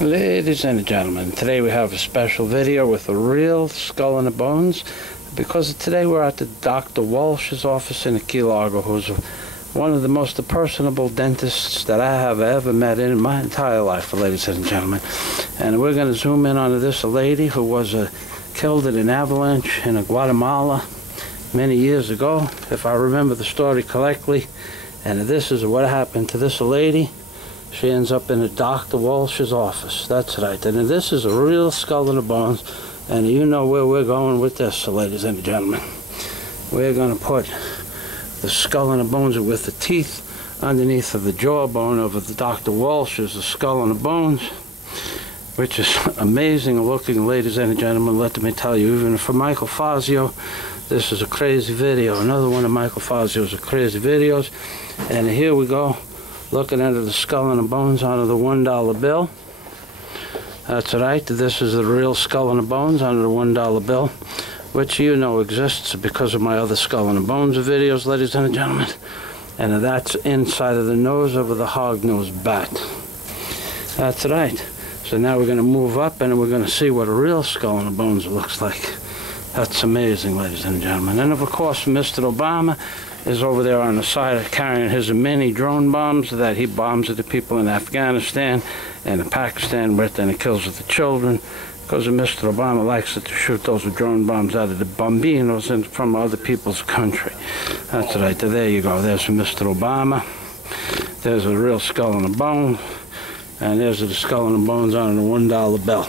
Ladies and gentlemen, today we have a special video with a real skull and the bones, because today we're at the Dr. Walsh's office in Key Largo, who's one of the most personable dentists that I have ever met in my entire life, ladies and gentlemen. And we're going to zoom in on this lady who was killed in an avalanche in Guatemala many years ago, if I remember the story correctly. And this is what happened to this lady. She ends up in a Dr. Walsh's office. That's right. And this is a real skull and the bones. And you know where we're going with this, ladies and gentlemen. We're going to put the skull and the bones with the teeth underneath of the jawbone of the Dr. Walsh's, the skull and the bones, which is amazing looking, ladies and gentlemen. Let me tell you, even for Michael Fazio, this is a crazy video. Another one of Michael Fazio's crazy videos. And here we go, looking at the skull and the bones on the $1 bill. That's right, this is the real skull and the bones on the $1 bill, which you know exists because of my other skull and the bones videos, ladies and gentlemen. And that's inside of the nose of the hog-nosed bat. That's right. So now we're going to move up and we're going to see what a real skull and the bones looks like. That's amazing, ladies and gentlemen. And of course, Mr. Obama is over there on the side carrying his mini drone bombs that he bombs at the people in Afghanistan and in Pakistan with, and he kills the children, because Mr. Obama likes to shoot those drone bombs out of the bombinos and from other people's country. That's right. There you go. There's Mr. Obama. There's a real skull and a bone. And there's the skull and the bones on the $1 bill.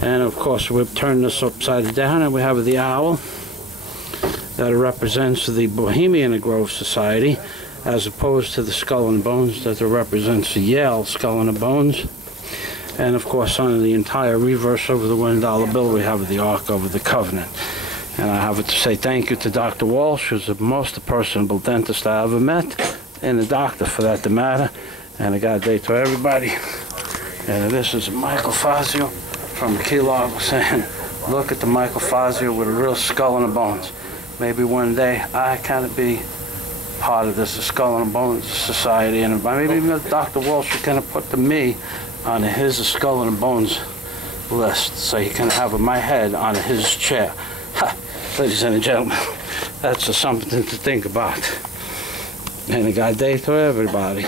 And of course, we've turned this upside down and we have the owl that represents the Bohemian Grove Society, as opposed to the skull and bones that represents the Yale skull and bones. And of course, on the entire reverse of the $1 bill, we have the Ark of the Covenant. And I have to say thank you to Dr. Walsh, who's the most personable dentist I ever met, and the doctor for that matter. And I got a day to everybody. And this is Michael Fazio from Key Largo saying, look at the Michael Fazio with a real skull and bones. Maybe one day I can be part of this skull and bones society, and maybe even Dr. Walsh can put me on his skull and bones list, so he can have my head on his chair. Ha, ladies and gentlemen, that's something to think about. And a good day to everybody.